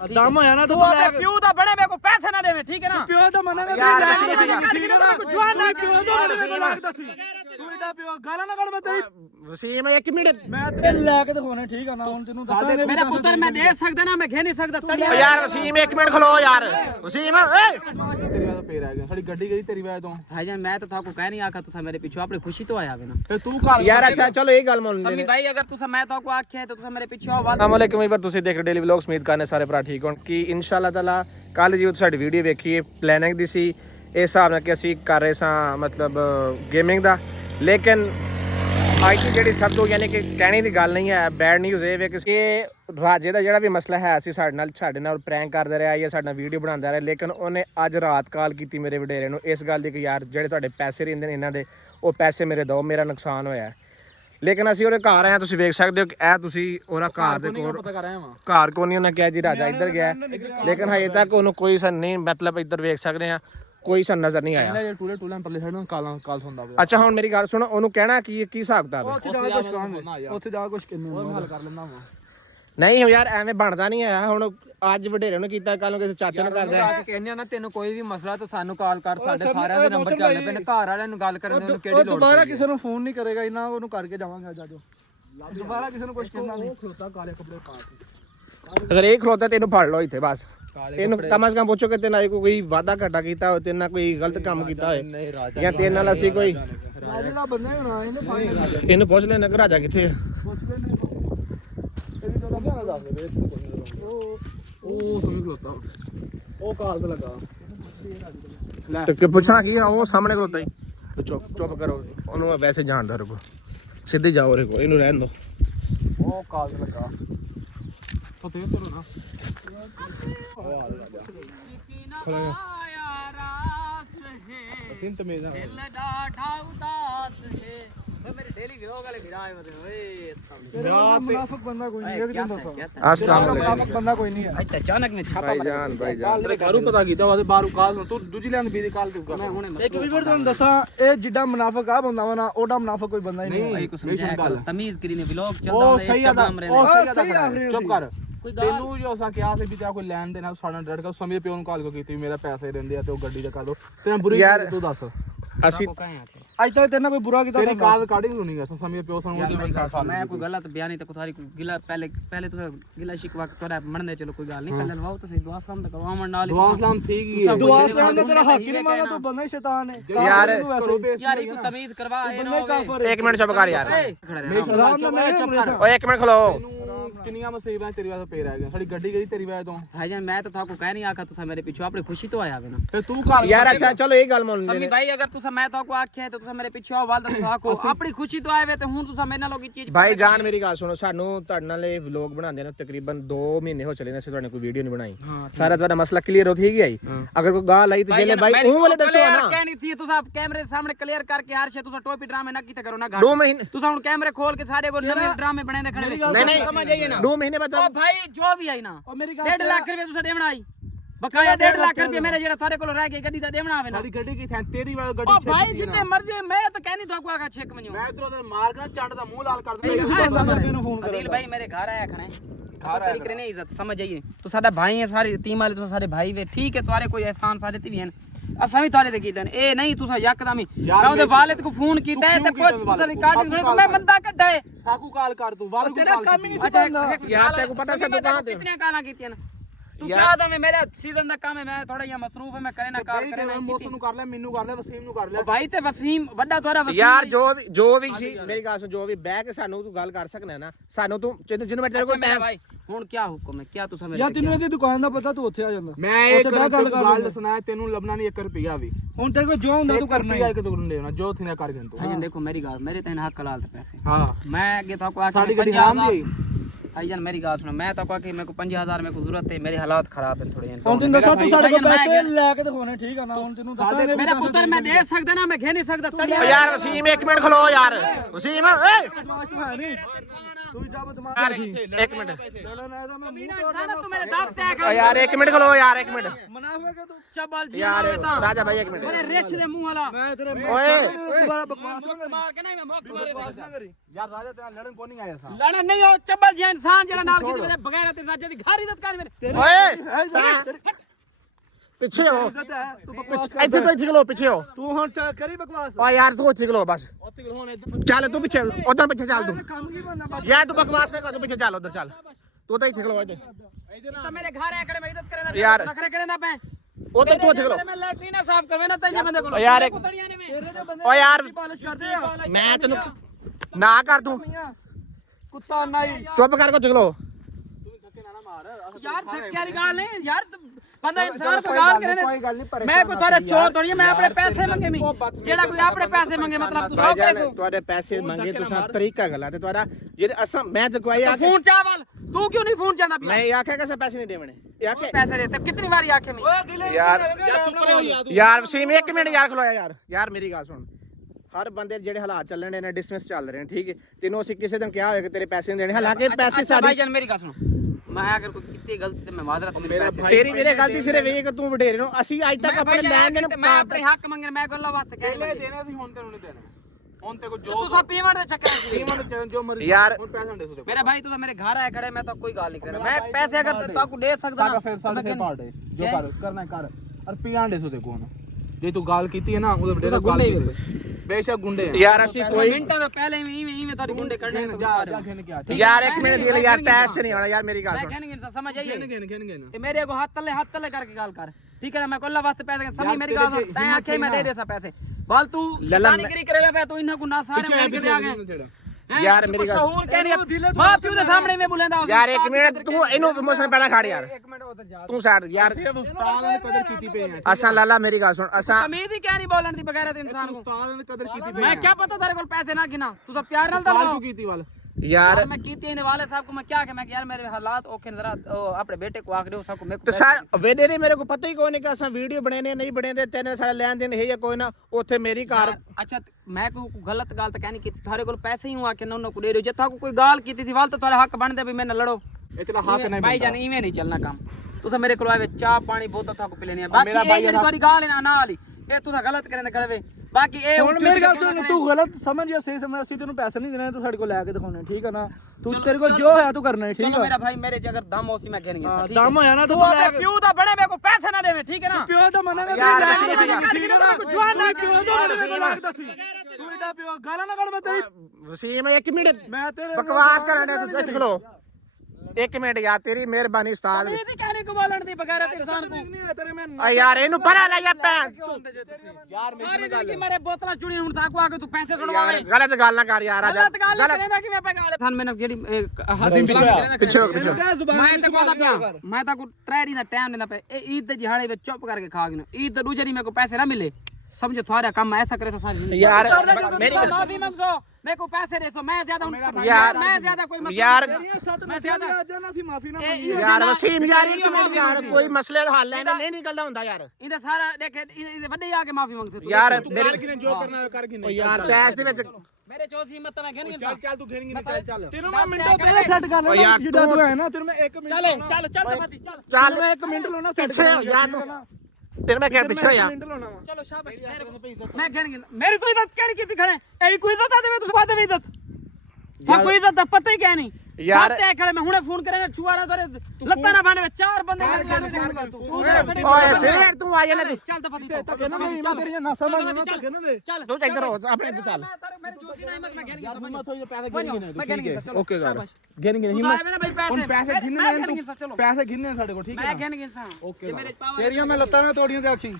दम होया ना तो तू अपने प्यो दा बड़े मेरे को पैसे ना देवे ठीक है ना प्यो तो मना यार जवान ना प्यो तो लाग दसी तू एडा प्यो गाला ना कड़ मैं तेरी वसीम एक मिनट मैं तेरे लेके दिखाने ठीक है ना हुन तेनु दसांगे मेरा पुत्र मैं दे सकदा ना मैं घे नहीं सकदा तड़िया यार वसीम एक मिनट खलो यार वसीम ए तेरी वाला पेर आ गया साडी गड्डी गई तेरी वजह तो भाईजान मैं तो थाको कह नहीं आखा तुसा मेरे पीछे अपनी खुशी तो आया वे ना फिर तू घर यार अच्छा चलो ये गल मान समी भाई अगर तुसा मैं थाको आख्या है तो तुसा मेरे पीछे आओ अस्सलाम वालेकुम एक बार ਤੁਸੀਂ ਦੇਖ ਰਹੇ ਡੇਲੀ ਵਲੌਗਸ ਉਮੀਦ ਕਰਨੇ ਸਾਰੇ ਭਰਾ ਠੀਕ ਹੋਣ ਕਿ ਇਨਸ਼ਾਅੱਲਾ ਤਾਲਾ ਕੱਲ ਜੀ ਸਾਡੀ ਵੀਡੀਓ ਵੇਖੀ ਪਲੈਨਿੰਗ ਦੀ ਸੀ ਇਸ ਹਿਸਾਬ ਨਾਲ ਕਿ ਅਸੀਂ ਕਰ ਰਹੇ ਸਾਂ ਮਤਲਬ ਗੇਮਿੰਗ ਦਾ ਲੇਕਿਨ ਅੱਜ ਦੀ ਜਿਹੜੀ ਸਭ ਤੋਂ ਯਾਨੀ ਕਿ ਕਹਿਣੀ ਦੀ ਗੱਲ ਨਹੀਂ ਹੈ ਬੈਡ ਨਿਊਜ਼ ਇਹ ਵੇ ਕਿ ਰਾਜੇ ਦਾ ਜਿਹੜਾ ਵੀ ਮਸਲਾ ਹੈ ਅਸੀਂ ਸਾਡੇ ਨਾਲ ਪ੍ਰੈਂਕ ਕਰਦਾ ਰਿਹਾ ਜਾਂ ਸਾਡੇ ਨਾਲ ਵੀਡੀਓ ਬਣਾਉਂਦਾ ਰਿਹਾ ਲੇਕਿਨ ਉਹਨੇ ਅੱਜ ਰਾਤ ਕਾਲ ਕੀਤੀ ਮੇਰੇ ਵਡੇਰੇ ਨੂੰ ਇਸ ਗੱਲ ਦੀ ਕਿ ਯਾਰ ਜਿਹੜੇ ਤੁਹਾਡੇ ਪੈਸੇ ਰਹਿੰਦੇ ਨੇ ਇਹਨਾਂ ਦੇ ਉਹ ਪੈਸੇ ਮੇਰੇ ਦਿਓ ਮੇਰਾ ਨੁਕਸਾਨ ਹੋਇਆ ਲੇਕਿਨ ਅਸੀਂ ਉਹਦੇ ਘਰ ਆਏ ਤੁਸੀਂ ਵੇਖ ਸਕਦੇ ਹੋ ਕਿ ਇਹ ਤੁਸੀਂ ਉਹਦਾ ਘਰ ਦੇ ਕੋਲ ਘਰ ਕੋਲ ਨਹੀਂ ਉਹਨੇ ਕਿਹਾ ਜੀ ਰਾਜਾ ਇੱਧਰ ਗਿਆ ਲੇਕਿਨ ਹਜੇ ਤੱਕ ਉਹਨੂੰ ਕੋਈ ਨਹੀਂ ਮਤਲਬ ਇੱਧਰ ਵੇਖ ਸਕਦੇ ਆ ਕੋਈ ਸਾਨੂੰ ਨਜ਼ਰ ਨਹੀਂ ਆਇਆ ਟੂਲੇ ਪਰਲੇ ਸਾਈਡ ਨੂੰ ਕਾਲ ਸੁਣਦਾ ਅੱਛਾ ਹੁਣ ਮੇਰੀ ਗੱਲ ਸੁਣੋ ਉਹਨੂੰ ਕਹਿਣਾ ਕੀ ਹਿਸਾਬ ਕਿਤਾਬ ਹੈ ਉੱਥੇ ਜਾ ਕੁਝ ਕਿੰਨੇ ਉਹ ਹੱਲ ਕਰ ਲੈਂਦਾ ਵਾ ਨਹੀਂ ਯਾਰ ਐਵੇਂ ਬਣਦਾ ਨਹੀਂ ਆ ਹੁਣ ਅੱਜ ਵਡੇਰੇ ਨੂੰ ਕੀਤਾ ਕੱਲ ਨੂੰ ਕਿਸੇ ਚਾਚੇ ਨੂੰ ਕਰਦਾ ਕਹਿੰਦੇ ਆ ਨਾ ਤੈਨੂੰ ਕੋਈ ਵੀ ਮਸਲਾ ਤਾਂ ਸਾਨੂੰ ਕਾਲ ਕਰ ਸਾਡੇ ਸਾਰਿਆਂ ਦੇ ਨੰਬਰ ਚੱਲਦੇ ਪਏ ਨੇ ਘਰ ਵਾਲਿਆਂ ਨੂੰ ਗੱਲ ਕਰਨ ਦੇ ਉਹਨੂੰ ਕਿਹੜੀ ਲੋੜ ਦੁਬਾਰਾ ਕਿਸੇ ਨੂੰ ਫੋਨ ਨਹੀਂ ਕਰੇਗਾ ਇਹਨਾਂ ਉਹਨੂੰ ਕਰਕੇ ਜਾਵਾਂਗੇ ਅੱਜ ਆਜੋ ਦੁਬਾਰਾ ਕਿਸੇ ਨੂੰ ਕੁਝ ਕਹਿਣਾ ਨਹੀਂ ਖਲੋਤਾ ਕਾਲੇ ਕੱਪੜੇ ਪਾ ਕੇ ਅਗਰ ਇਹ ਖਲੋਤਾ ਤੈਨੂੰ ਫੜ ਲਓ ਇੱਥੇ ਬਸ ਤੈਨੂੰ ਕਮ ਸੇ ਕਮ ਪੁੱਛੋ ਕਿ ਤੈਨੂੰ ਕੋਈ ਵਾਅਦਾ ਘਾਟਾ ਕੀਤਾ ਹੋਵੇ ਤੇਰੇ ਨਾਲ ਕੋਈ ਗਲਤ ਕੰਮ ਕੀਤਾ ਹੋਵੇ ਜਾਂ ਤੇਰੇ ਨਾਲ ਅਸੀਂ ਕੋਈ ਰਾਜੇ ਦਾ ਬੰਦਾ ਹੋਣਾ ਇਹਨੇ ਫੜ ਲੈਣਾ ਇਹਨੂੰ ਪੁੱਛ ਲੈਣਾ ਕਿ ਰਾਜਾ ਕਿੱਥੇ ਹੈ ਪੁੱਛ ਲੈਣੇ ਇਹਦੀ ਤਾਂ ਲੱਗਾ ਦੱਸ ਦੇ ਉਹ ਸਮਝ ਖਲੋਤਾ ਉਹ ਕਾਲ ਤੇ ਲੱਗਾ ਤੇ ਕਿ ਪੁੱਛਣਾ ਕੀ ਆ ਉਹ ਸਾਹਮਣੇ ਖਲੋਤਾ ਹੀ ਚੁੱਪ ਕਰੋ ਉਹਨੂੰ ਮੈਂ ਵੈਸੇ ਜਾਣਦਾ ਰੁਕੋ ਸਿੱਧੇ ਜਾਓ ਰੇ ਕੋ ਇਹਨੂੰ ਰਹਿਣ ਦੋ ਉਹ ਕਾਲ ਤੇ ਲੱਗਾ तो तेज चलो ना सिंत में ना मुनाफिक बंदा कोई नहीं है कि अस्सलाम वालेकुम मुनाफिक बंदा कोई नहीं है अचानक में छापा भाईजान तेरे घरों पता कीता वादे बाहर काल तू दूजी लेंद बीदी काल तू कर एक वीवर ਤੁਹਾਨੂੰ ਦੱਸਾਂ ਇਹ ਜਿੱਡਾ ਮੁਨਾਫਿਕ ਆ ਬੰਦਾ ਵਾ ਨਾ ਉਹਦਾ ਮੁਨਾਫਿਕ ਕੋਈ ਬੰਦਾ ਹੀ ਨਹੀਂ ਤਮੀਜ਼ ਕਰੀ ਨੇ ਵਲੌਗ ਚੱਲਦਾ ਚੁੱਪ ਕਰ ਤੈਨੂੰ ਜੋ ਅਸਾਂ ਕਿਹਾ ਸੀ ਵੀ ਤੇ ਕੋਈ ਲੈਣ ਦੇਣਾ ਸਾਡਾ ਡਰਟ ਕਰ ਸਮੇਂ ਪਿਓ ਨੂੰ ਕਾਲ ਕੋ ਕੀਤੀ ਮੇਰਾ ਪੈਸੇ ਰਹਿੰਦੇ ਆ ਤੇ ਉਹ ਗੱਡੀ ਦਾ ਕਰ ਦੋ ਤੈਨੂੰ ਬੁਰੀ ਤੂੰ ਦੱਸ ਅਸੀਂ ਅੱਜ ਤੱਕ ਤੇਰੇ ਨਾਲ ਕੋਈ ਬੁਰਾ ਕੀਤਾ ਤੇਰੀ ਕਾਲ ਰਿਕਾਰਡਿੰਗ ਸੁਣੀ ਗਾ ਸਮੇਂ ਪਿਓ ਸਾਨੂੰ ਮੈਂ ਕੋਈ ਗਲਤ ਬਿਆਨ ਨਹੀਂ ਤੇ ਕੋਈ ਗਿਲਾ ਪਹਿਲੇ ਤੁਸੀਂ ਗਿਲਾ ਸ਼ਿਕਵਾ ਤੁਹਾਡਾ ਮੰਨਦੇ ਚਲੋ ਕੋਈ ਗੱਲ ਨਹੀਂ ਪਹਿਲੇ ਲਵਾਓ ਤੁਸੀਂ ਦੁਆ ਸਲਾਮ ਤਾਂ ਕਰਵਾਉਣ ਨਾਲ ਦੁਆ ਸਲਾਮ ਠੀਕ ਹੀ ਹੈ ਦੁਆ ਸਲਾਮ ਦਾ ਤੇਰਾ ਹੱਕ ਹੀ ਨਹੀਂ ਮੰਨਦਾ ਤੂੰ ਬੰਦਾ ਹੀ ਸ਼ੈਤਾਨ ਹੈ ਯਾਰ ਇਹ ਤਮੀਜ਼ ਕਰਵਾ ਇਹ ਨਾ ਇੱਕ ਮਿੰਟ ਚੁੱਪ ਕਰ ਯਾਰ ਆਰਾਮ ਨਾਲ ਮੈਂ ਚੁੱਪ ਕਰ ਓਏ ਇੱਕ ਮਿੰਟ ਖਲੋ ਕਿੰਨੀਆਂ ਮੁਸੀਬਤਾਂ ਤੇਰੀ ਵਾਸਤੇ ਪੇਰ ਆ ਗਈਆਂ ਸਾਡੀ ਗੱਡੀ ਗਈ ਤੇਰੀ ਵਜ੍ਹਾ ਤੋਂ ਭਾਈਜਾਨ ਮੈਂ ਤਾਂ थाको कह नहीं आखा तुसा मेरे पीछे अपनी खुशी तो आया वे ना ਤੇ ਤੂੰ ਘਰ यार अच्छा चलो ये गल मान समी भाई अगर तुसा मैं थाको आख्या है तो तुसा मेरे पीछे आओ वालदा तुसा आखो अपनी खुशी तो आए वे ते हुन तुसा मेरे नाल की चीज भाई जान मेरी गल सुनो सानू ਤੁਹਾਡੇ ਨਾਲ ਇਹ ਵਲੌਗ ਬਣਾਉਂਦੇ ਨੇ ਤਕਰੀਬਨ 2 ਮਹੀਨੇ ਹੋ ਚਲੇ ਨੇ ਅਸੀਂ ਤੁਹਾਡੇ ਕੋਈ ਵੀਡੀਓ ਨਹੀਂ ਬਣਾਈ ਸਾਰਾ ਤੁਹਾਡਾ ਮਸਲਾ ਕਲੀਅਰ ਹੋ ਠੀਕ ਹੈ ਅगर कोई गाल आई तो जेले भाई ਉਹ वाले दसो ना क्या नहीं थी तुसा कैमरे सामने क्लियर करके यार से तुसा टोपी ड्रामे ना कीते करो ना 2 महीने तुसा हुन कैमरे खोल के सारे को नवे ड्रामे बनाए दे खड़े नहीं समझ आइए ना 2 महीने बाद ओ भाई जो भी आई ना ਉਹ ਮੇਰੀ 1.5 लाख रुपए तुसा देवना आई बकाया 1.5 लाख रुपए मेरे जेड़ा थारे कोल रह गए गड्डी दा देवना आवे ना ਸਾਡੀ ਗੱਡੀ ਕੀ ਥਾਂ ਤੇਰੀ ਵਾਲੀ ओ ਗੱਡੀ भाई जितने मर्जी मैं तो कहनी थाको आगा छेक मनियो ਮੈਂ ਇਧਰੋਂ ਉਧਰ ਮਾਰ ਕੇ ਚੰਡ ਦਾ ਮੂੰਹ ਲਾਲ ਕਰ ਦੂੰਗਾ ਨੂੰ ਫੋਨ अदिल भाई मेरे घर आया खने घर तेरी करे नहीं इज्जत समझ आइए तू साडा भाई है सारी टीम वाले तो सारे भाई वे ठीक है तुम्हारे कोई एहसान सारे ते भी हैं असा भी थारे ते कीते ने ए नहीं तुसा यकदम ही मैं ओदे वालिद को फोन कीता है ते पुछ तुसा रिकॉर्डिंग सुन मैं बंदा कड्डा है ਸਾਕੂ ਕਾਲ ਕਰ ਤੂੰ ਵਾਲ ਤੇਰਾ ਕੰਮ ਹੀ ਨਹੀਂ ਸੀ यार तेरे को पता है दुकान पे कितने काला कीतियां तू क्या दम है मेरा सीजन दा काम है मैं थोड़ा या मसरूफ है मैं करे ना कार करे ਮੌਸਮ ਨੂੰ ਕਰ ਲੈ ਮੈਨੂੰ ਕਰ ਲੈ ਵਸੀਮ ਨੂੰ ਕਰ ਲੈ भाई ते वसीम ਵੱਡਾ ਤੁਹਾਡਾ ਵਸੀਮ यार जो भी ਸੀ ਮੇਰੀ ਗੱਲ ਸੁਣ ਜੋ ਵੀ ਬਹਿ ਕੇ ਸਾਨੂੰ ਤੂੰ ਗੱਲ ਕਰ ਸਕਣਾ ਨਾ ਸਾਨੂੰ ਤੂੰ ਜਿਹਨੂੰ ਮੈਂ ਤੇਰੇ ਕੋਲ ਟਾਈਮ भाई ਹੁਣ ਕੀ ਹੁਕਮ ਹੈ ਕੀ ਤੁਸੀਂ ਮੇਰੇ ਯਾਰ ਤੈਨੂੰ ਇਹਦੀ ਦੁਕਾਨ ਦਾ ਪਤਾ ਤੂੰ ਉੱਥੇ ਆ ਜਾਂਦਾ ਮੈਂ ਇੱਕ ਗੱਲ ਦੱਸਣਾ ਹੈ ਤੈਨੂੰ ਲੱਭਣਾ ਨਹੀਂ 1 ਰੁਪਿਆ ਵੀ ਹੁਣ ਤੇਰੇ ਕੋਲ ਜੋ ਹੁੰਦਾ ਤੂੰ ਕਰਨਾ ਹੈ ਕਿ ਤੂੰ ਲੈਣਾ ਜੋ ਥਿੰਦਾ ਕਰ ਗਿਆ ਤੂੰ भाईजान देखो मेरी गाल मेरे तैन हक हलाल ते पैसे हां मैं आगे थाको आके साडी गड्डी नाम दी भाईजान मेरी गाल सुनो मैं थाको आके मेरे को 50,000 मेरे को जरूरत है मेरे हालात खराब है थोड़े ਹੁਣ ਤੈਨੂੰ ਦੱਸਾਂ ਤੂੰ ਸਾਡੇ ਕੋਲ ਪੈਸੇ ਲੈ ਕੇ ਦਿਖਾਉਣੇ ਠੀਕ ਆ ਨਾ ਹੁਣ ਤੈਨੂੰ ਦੱਸਾਂਗੇ मेरा पुत्र मैं दे सकदा ना मैं घे नहीं सकदा तड़िया यार वसीम एक मिनट खलो यार वसीम ए ਬਦਮਾਸ਼ ਤੂੰ ਹੈ ਨਹੀਂ ਤੂੰ ਜਾ ਬਦਮਾਸ਼ एक मिनट ਚਲੋ ਨਾ ਇਹਦਾ ਮੈਂ ਮੂੰਹ सारा तू मेरे दांत से आके यार एक मिनट खलो यार एक मिनट ਹੋਏਗਾ ਤੂੰ ਚੱਬਲ ਜੀ ਯਾਰ ਮਾਰੇ ਤਾਂ ਰਾਜਾ ਭਾਈ 1 ਮਿੰਟ ਬੜੇ ਰਿਚ ਦੇ ਮੂੰਹ ਵਾਲਾ ਮੈਂ ਤੇਰੇ ਓਏ ਦੁਬਾਰਾ ਬਕਵਾਸ ਨਾ ਕਰੀ ਮਾਰ ਕੇ ਨਹੀਂ ਮੈਂ ਮੁੱਕ ਮਾਰੇ ਬਕਵਾਸ ਨਾ ਕਰੀ ਯਾਰ ਰਾਜਾ ਤੇਰਾ ਲੜਨ ਕੋ ਨਹੀਂ ਆਇਆ ਸਾ ਲੜਨ ਨਹੀਂ ਉਹ ਚੱਬਲ ਜੀ ਇਨਸਾਨ ਜਿਹੜਾ ਨਾਲ ਕਿਤੇ ਮੇਰੇ ਬਗੈਰ ਤੇ ਸਾਜੇ ਦੀ ਘਰ ਇੱਜ਼ਤ ਕਰ ਮੇਰੇ ਓਏ ਪਿੱਛੇ ਹੋ ਇੱਜ਼ਤ ਹੈ ਤੂੰ ਬਕਵਾਸ ਇੱਥੇ ਤੋਂ ਖਲੋ ਪਿੱਛੇ ਹੋ ਤੂੰ ਹੁਣ ਕਰੀ ਬਕਵਾਸ ਓ ਯਾਰ ਤੂੰ ਉੱਥੇ ਖਲੋ ਬਸ ਉੱਥੇ ਕੋਲ ਹੁਣ ਚੱਲ ਤੂੰ ਪਿੱਛੇ ਉਧਰ ਪਿੱਛੇ ਚੱਲ ਤੂੰ ਕੰਮ ਕੀ ਬਣਨਾ ਬਾਕੀ ਯਾਰ ਤੂੰ ਬਕਵਾਸ ਨਾ ਕਰ ਤੂੰ ਪਿੱਛੇ ਚੱਲ ਉਧਰ ਚੱਲ ਤੂੰ ਤਾਂ ਇੱਥੇ ਖਲੋ ਇੱਥੇ ਤਾਂ ਮੇਰੇ ਘਰ ਆ ਕੇ ਮੈਂ ਇੱਜ਼ਤ ਕਰੇਂਦਾ ਯਾਰ। ਨਖਰੇ ਕਰੇਂਦਾ ਪੈ ਉਧਰ ਤੂੰ ਉੱਥੇ ਖਲੋ ਮੈਂ ਲੈਟਰੀਨ ਸਾਫ਼ ਕਰਵੇ ਨਾ ਤੈਨੂੰ ਬੰਦੇ ਕੋਲ ਓ ਯਾਰ ਇੱਕ ਕੁੱਤੜੀਆਂ ਨੇ ਮੈਂ ਤੇਰੇ ਦੇ ਬੰਦੇ ਓ ਯਾਰ ਪਾਲਿਸ਼ ਕਰਦੇ ਆ ਮੈਂ ਤੈਨੂੰ ਨਾ ਕਰ ਤੂੰ ਕੁੱਤਾ ਨਾਈ ਚੁੱਪ ਕਰ ਕੋ ਖਲੋ यार थक क्या निकाल नहीं यार बंदा इंसान को गाल करे मैं कोई थारे चोर थोड़ी मैं अपने पैसे मांगे मी जेड़ा कोई अपने पैसे मांगे मतलब तू साफ कैसे ਤੁਹਾਡੇ ਪੈਸੇ ਮੰਗੇ ਤੁਸੀਂ ਤਰੀਕਾ ਗਲਤ ਹੈ ਤੁਹਾਡਾ ਜੇ ਅਸਾਂ ਮੈਂ ਤੇ ਕੋਈ ਆ फोन चावल तू क्यों नहीं फोन चाहता ਮੈਂ ਇਹ ਆਖਿਆ ਕਿ ਪੈਸੇ ਨਹੀਂ ਦੇਵਣੇ ਇਹ ਆਖਿਆ पैसे रहते कितनी बार आंखें में ਯਾਰ ਵਸੀਮ 1 ਮਿੰਟ ਯਾਰ ਖਲੋਇਆ ਯਾਰ ਮੇਰੀ ਗੱਲ ਸੁਣ ਹਰ ਬੰਦੇ ਦੇ ਜਿਹੜੇ ਹਾਲਾਤ ਚੱਲਣ ਨੇ ਡਿਸਮਿਸ ਚੱਲ ਰਹੇ ਨੇ ਠੀਕ ਹੈ ਤੈਨੂੰ ਅਸੀਂ ਕਿਸੇ ਦਿਨ ਕਿਹਾ ਹੋਇਆ ਕਿ ਤੇਰੇ ਪੈਸੇ ਨਹੀਂ ਦੇਣੇ ਹਾਲਾਂਕਿ ਪੈਸੇ ਸਾਡੇ भाईजान मेरी बात सुनो मैं अगर कोई कितनी गलती से मैं माजरत मेरे पैसे ਤੇਰੀ ਵੀਰੇ ਗਲਤੀ ਸਿਰਫ ਇਹ ਕਿ ਤੂੰ ਵਡੇਰੇ ਨੂੰ ਅਸੀਂ ਅੱਜ ਤੱਕ ਆਪਣੇ ਲੈਣ ਦੇਣ मैं अपने हक मांगे मैं गल्ला बात कह ਪਹਿਲੇ ਦੇਣੇ ਸੀ ਹੁਣ ਤੈਨੂੰ ਨਹੀਂ ਦੇਣੇ ਹੁਣ ਤੇ ਕੋ ਜੋ तू सब पेमेंट दे चक्कर में ਪੇਮੈਂਟ ਜੋ ਮਰਜ਼ੀ ਯਾਰ ਹੁਣ ਪੈਸੇ ਦੇ ਸੁਦੇ मेरे भाई तू तो मेरे घर आए खड़े मैं तो कोई गाल नहीं कर रहा मैं पैसे अगर तो आपको दे सकदा ਸਾਡਾ ਫਿਰ ਸਾਡੇ ਤੇ ਪਾਰਟ ਜੋ ਕਰ ਕਰਨਾ ਕਰ ਔਰ ਪੀਆਂ ਦੇ ਸੁਦੇ ਕੋ ਨਾ ਜੇ ਤੂੰ ਗਾਲ ਕੀਤੀ ਹੈ ਨਾ ਉਹਦੇ ਬੜੇ ਗਾਲ ਕੀਤੀ ਬੇਸ਼ੱਕ ਗੁੰਡੇ ਆ ਯਾਰ ਅਸੀਂ ਕੋਈ मिनटा तो पहले में ਤੁਹਾਡੀ ਗੁੰਡੇ ਕੱਢਣੇ ਨੇ ਜਾ ਜਾ ਖੇਨ ਕੇ ਆ ਯਾਰ 1 ਮਿੰਟ ਦੀ ਯਾਰ ਤੈਸ ਨਹੀਂ ਹੋਣਾ ਯਾਰ ਮੇਰੀ ਗੱਲ मैं ਸੁਣ कहने की समझ आई ਖੇਨ ते मेरे को हाथ तले करके गाल कर ठीक है ना मैं कोल्ला वास्ते पैसे समझ मेरी गाल सुन तै आखे मैं दे सा पैसे बाल तू शैतानीगिरी करेगा पे तू इन्हां को ना सारे मिल के आ गए ਯਾਰ ਮੇਰੀ ਗੱਲ शहूर कहनी मां प्यो दे सामने में बुलांदा ਯਾਰ 1 ਮਿੰਟ ਤੂੰ ਇਹਨੂੰ ਇਮੋਸ਼ਨ ਪੈਣਾ ਖੜ ਯਾਰ एक मिनट उधर जा ਤੂੰ ਸਾਡ ਯਾਰ ਉਸਤਾਦ ਨੇ ਕਦਰ ਕੀਤੀ ਪਈ ਹੈ ਅਸਾਂ ਲਾਲਾ ਮੇਰੀ ਗੱਲ ਸੁਣ ਅਸਾਂ तमीज ही क्या नहीं बोलन दी बगैर इंसान को ਉਸਤਾਦ ਨੇ ਕਦਰ ਕੀਤੀ ਪਈ मैं क्या पता तेरे को पैसे ना गिना तू सब प्यार नाल ਗਾਲ दबा ਕਿਉਂ ਕੀਤੀ ਵਾਲ ਯਾਰ मैं कीती इन वाले साहब को मैं क्या कि मैं यार मेरे हालात ओके जरा अपने बेटे को आख दो सबको मेरे ਤੇ को ਸਰ ਵੇਦੇ ਨੇ ਮੇਰੇ ਕੋ ਪਤਾ ਹੀ ਕੋਈ ਨਹੀਂ ਕਿ ਅਸਾਂ ਵੀਡੀਓ ਬਣਾਣੇ ਨਹੀਂ ਬਣਾਉਂਦੇ ਤੈਨੂੰ ਸਾਡਾ ਲੈਣ ਦੇਣ ਹੈ ਜਾਂ ਕੋਈ ਨਾ ਉੱਥੇ ਮੇਰੀ ਕਾਰ अच्छा मैं को गलत गाल तो कहनी की थारे को पैसे ही हुआ के नन्नो को दे रहे हो जे था कोई गाल कीती सी वाल तो थारे हक बनदे भी मैंने लड़ो ਇਹ ਤੇਰਾ ਹੱਕ ਨਹੀਂ भाई जान इवें नहीं चलना काम तुसा मेरे को आवे चाह पानी बोतल था को पिलेनी है बाकी ये जेडी तोरी गाल है ना वाली ये तुसा गलत करे करवे बाकी ए ਹੁਣ ਮੇਰੀ ਗੱਲ ਸੁਣ ਤੂੰ ਗਲਤ ਸਮਝ ਜਾਂ ਸਹੀ ਸਮਝ ਅਸੀਂ ਤੈਨੂੰ ਪੈਸੇ ਨਹੀਂ ਦੇਣੇ ਤੂੰ ਸਾਡੇ ਕੋਲ ਲੈ ਕੇ ਦਿਖਾਉਣੇ ਠੀਕ ਹੈ ਨਾ ਤੂੰ ਤੇਰੇ ਕੋਲ ਜੋ ਹੈ ਤੂੰ ਕਰਨਾ ਹੈ ਠੀਕ चलो ਹੈ मेरा भाई मेरे च अगर दम होसी मैं कहनी है ਦਮ ਹੋਇਆ ਨਾ तू ਤੂੰ अपने प्यू दा बड़े मेरे को पैसे ना देवे ठीक है ना ਪਿਓ ਦਾ ਮਨਾ ਯਾਰ ਠੀਕ ਹੈ ਨਾ ਜਵਾਨ ਨਾ ਪਿਓ ਦਾ ਮਨਾ ਦੱਸੀ ਤੂੰ ਇਹਦਾ ਪਿਓ ਗਾਲਾਂ ਨਾ ਕੱਢ ਮੈਂ ਤੇਰੀ ਵਸੀਮ 1 ਮਿੰਟ ਮੈਂ ਤੇਰੇ ਬਕਵਾਸ ਕਰਨ ਦੇ ਤੂੰ ਇੱਥੇ ਖਲੋ 1 ਮਿੰਟ ਯਾਰ ਤੇਰੀ ਮਿਹਰਬਾਨੀ ਉਸਤਾਦ ये दी कहने को बोलन दी बगैर इंसान को ਨਹੀਂ ਹੈ ਤੇਰੇ ਮੈਂ ਆ ਯਾਰ ਇਹਨੂੰ ਪਰਾ ਲੈ ਜਾ ਭੈਣ यार सारी जिंदगी मेरे बोतला चुड़ी हुन साको आके तू पैसे सुनवावे ਗਲਤ ਗੱਲ ਨਾ ਕਰ ਯਾਰ ਆਜਾ गलत गाल करेंदा कि मैं पे गाल थान मैंने जेडी हसीम ਪਿੱਛੇ ਪਿੱਛੇ ਕਹਿ ਜ਼ੁਬਾਨ मैं ते कोदा पिया मैं ता को ट्रेडी दा टाइम देना पे ए ईद दे दिहाड़े में चुप करके खा गना ईद दे दूसरी मेरे को पैसे ना मिले समझे तुम्हारा काम ऐसा करे सारी जिंदगी ਯਾਰ ਮੇਰੀ माफी मांगो मेरे को पैसे दे सो मैं ज्यादा यार मैं ज्यादा कोई मतलब यार ਸੱਤ ਮੈਂ ਜ਼ਿਆਦਾ ਅੱਜ ਨਾ ਅਸੀਂ ਮਾਫੀ ਨਾ ਮੰਗੀ ਯਾਰ ਵਸੀਮ ਯਾਰ ਇੱਕ ਮਿੰਟ ਯਾਰ ਕੋਈ ਮਸਲੇ ਦਾ ਹੱਲ ਹੈ ਨਹੀਂ ਨਿਕਲਦਾ ਹੁੰਦਾ ਯਾਰ इधर सारा देखे इधर बड़े आके माफी मांग से ਯਾਰ ਕਰ ਕਿਨੇ ਜੋ ਕਰਨਾ ਕਰ ਕਿਨੇ ਯਾਰ ਤੈਸ ਦੇ ਵਿੱਚ मेरे चौथी हिम्मत मैं कहनी ਚੱਲ ਚੱਲ ਤੂੰ ਖੇਨ ਕੇ ਚੱਲ ਚੱਲ ਤੈਨੂੰ ਮੈਂ ਮਿੰਟਾਂ ਪਹਿਲਾਂ ਸੈੱਟ ਕਰ ਓ ਲੈਣਾ ਯਾਰ ਜਿੱਦਾਂ ਤੂੰ ਹੈ ਨਾ ਤੈਨੂੰ ਮੈਂ 1 ਮਿੰਟ चल चल चल फती चल ਚੱਲ ਮੈਂ 1 ਮਿੰਟ ਲਾਉਣਾ ਸੈੱਟ ਪਿੱਛੇ ਹੋ ਯਾਰ ਤੂੰ ਤੇਰੇ ਮੈਂ ਕਿਹਾ ਪਿੱਛੇ ਹੋ ਯਾਰ ਮਿੰਟ ਲਾਉਣਾ ਵਾ चलो शाबाश मैं कहनी मेरी तो इज्जत केड़ी की खड़े ए कोई इज्जत आदे में तुझे बात है इज्जत था कोई इज्जत दा पता ही क्या नहीं यार बात है खड़े मैं हुने फोन करेगा छुआरा तोरे लत्ता ना बाने में चार बंदे ਓਏ ਫੇਰ ਤੂੰ ਆ ਜਾਣਾ ਤੂੰ चल दफा ਧੱਕੇ ਨਾ ਨਹੀਂ ਮੈਂ ਤੇਰੀਆਂ ਨਾਸਾਂ ਮਾਰਨਾ ਧੱਕੇ ਨਾ ਦੇ चल ਤੂੰ ਇੱਧਰ ਹੋ ਆਪਣੇ ਇੱਧਰ ਚੱਲ मेरी ज्योति ना हिम्मत मैं कहनी समझ ਮੈਂ ਥੋੜੀ ਪੈਸੇ ਗਿਣ ਗਿਨੇ मैं कहनी चलो ਓਕੇ ਕਰ शाबाश ਗਿਣ ਗਿਨੇ तू आवे ना भाई पैसे ਹੁਣ ਪੈਸੇ ਗਿਣਨੇ मैं ਨੇ कहनी ਤੂੰ चलो ਪੈਸੇ ਗਿਣਨੇ ਸਾਡੇ ਕੋਲ ਠੀਕ ਹੈ मैं कहनी इंसान ओके मेरे पावर ਤੇਰੀਆਂ ਮੈਂ ਲੱਤਾਂ ਨਾ ਤੋੜੀਆਂ ਤੇ ਆਖੀ